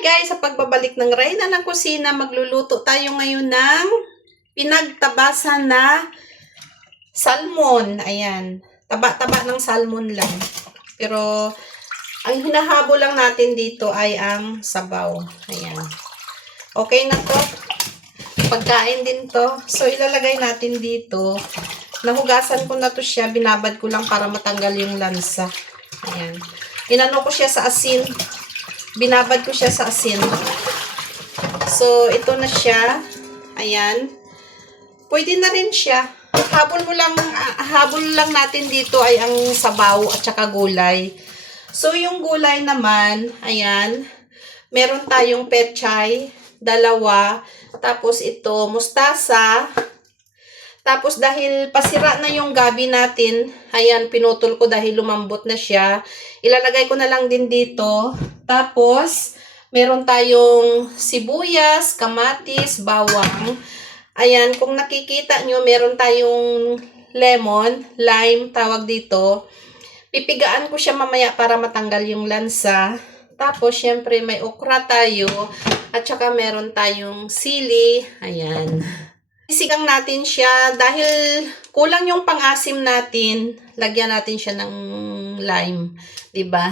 Guys, sa pagbabalik ng Reyna ng Kusina, magluluto tayo ngayon ng pinagtabasan na salmon. Ayan, taba-taba ng salmon lang. Pero, ang hinahabol lang natin dito ay ang sabaw. Ayan. Okay na to. Pagkain din to. So, ilalagay natin dito. Nahugasan ko na to siya. Binabad ko lang para matanggal yung lansa. Ayan. Inano ko siya sa asin. Binabad ko siya sa asin. So, ito na siya. Ayan. Pwede na rin siya. Habol lang natin dito ay ang sabaw at saka gulay. So, yung gulay naman, ayan. Meron tayong pechay, 2. Tapos ito, mustasa. Tapos dahil pasira na yung gabi natin, ayan, pinutol ko dahil lumambot na siya. Ilalagay ko na lang din dito. Tapos, meron tayong sibuyas, kamatis, bawang. Ayan, kung nakikita nyo, meron tayong lemon, lime, tawag dito. Pipigaan ko siya mamaya para matanggal yung lansa. Tapos, syempre, may okra tayo. At saka meron tayong sili. Ayan. Sisigang natin siya dahil kulang yung pang-asim natin. Lagyan natin siya ng lime, 'di ba?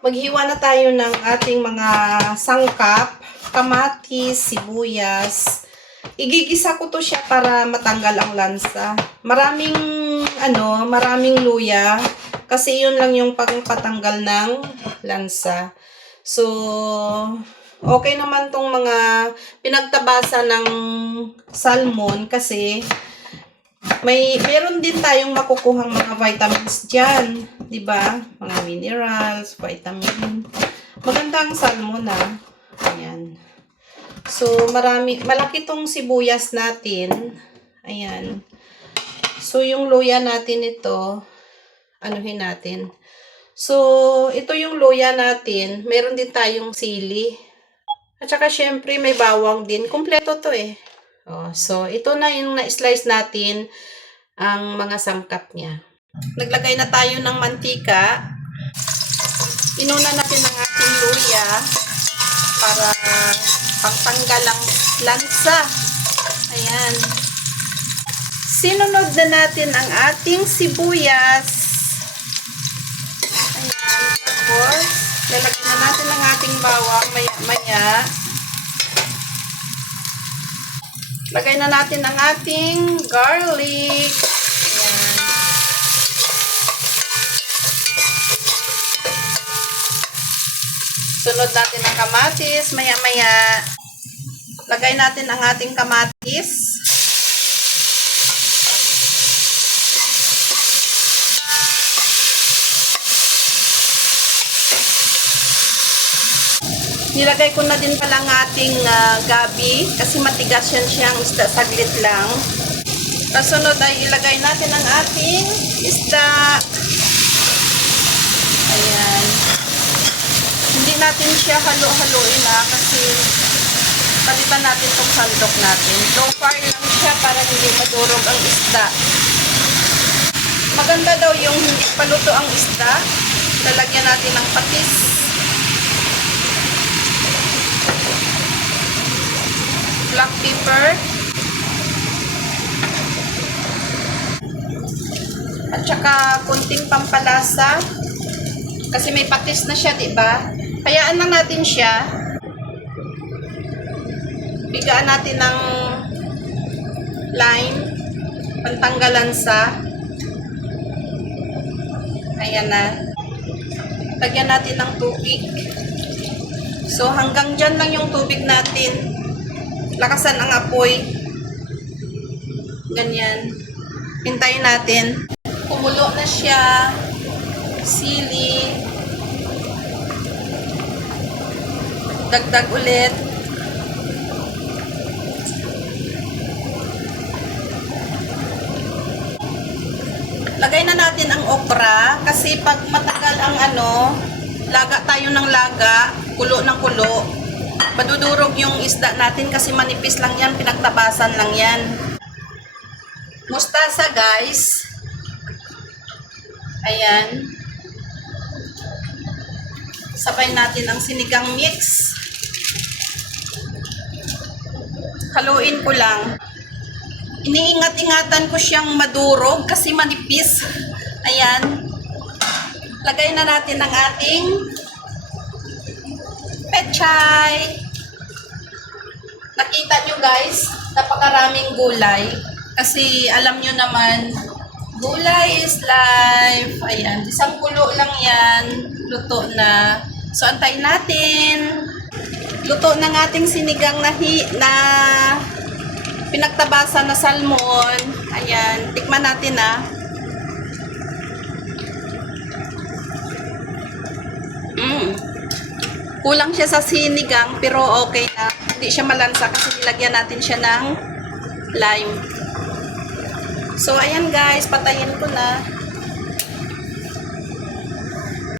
Maghiwa na tayo ng ating mga sangkap, kamatis, sibuyas. Igigisa ko to siya para matanggal ang lansa. Maraming luya kasi yun lang yung pagpatanggal ng lansa. So, okay naman tong mga pinagtabasan ng salmon kasi meron din tayong makukuhang mga vitamins diyan, 'di ba? Mga minerals, vitamin. Maganda ang salmon Ayan. So, malaki tong sibuyas natin. Ayan. So, yung luya natin ito, anuhin natin. So, ito yung luya natin. Meron din tayong sili. At saka, syempre, may bawang din. Kompleto to eh. So, ito na yung na-slice natin ang mga sangkap niya. Naglagay na tayo ng mantika. Inuna natin ang ating luya para pangtanggal ang lansa. Ayan. Sinunod na natin ang ating sibuyas. Ayan. Tapos, lalagyan na natin ang ating bawang maya-maya. Lagay na natin ang ating garlic. Ayan. Sunod natin ang kamatis. Maya-maya. Lagay natin ang ating kamatis. Nilagay ko na din pala ang ating gabi kasi matigas yan siyang isda, saglit lang. Kasunod ay ilagay natin ang ating isda. Ayan. Hindi natin siya halo-haloin kasi palitan natin itong sandok natin. Low fire lang siya para hindi madurog ang isda. Maganda daw yung hindi paluto ang isda. Lalagyan natin ng patis. Black pepper. At saka kunting pampalasa. Kasi may patis na siya, 'di ba? Hayaan lang natin siya. Bigaan natin ng lime, pantanggalan sa. Ayan na. Lagyan natin ng tubig. So hanggang dyan lang yung tubig natin. Lakasan ang apoy. Ganyan. Hintayin natin. Kumulo na siya. Sili. Dagdag ulit. Lagay na natin ang okra. Kasi pag matagal ang laga tayo ng laga, kulo ng kulo. Madudurog yung isda natin kasi manipis lang yan, pinagtabasan lang yan. Mustasa guys. Ayan. Sabay natin ang sinigang mix. Haluin ko lang. Iniingat-ingatan ko siyang madurog kasi manipis. Ayan. Lagay na natin ang ating pechay. Nakita nyo guys, napakaraming gulay. Kasi alam nyo naman, gulay is life. Ayan, isang kulo lang yan. Luto na. So, antayin natin. Luto ng ating sinigang na pinagtabasan na salmon. Ayan, tikman natin na. Kulang siya sa sinigang pero okay na. Hindi siya malansa kasi nilagyan natin siya ng lime. So, ayan guys, patayin ko na.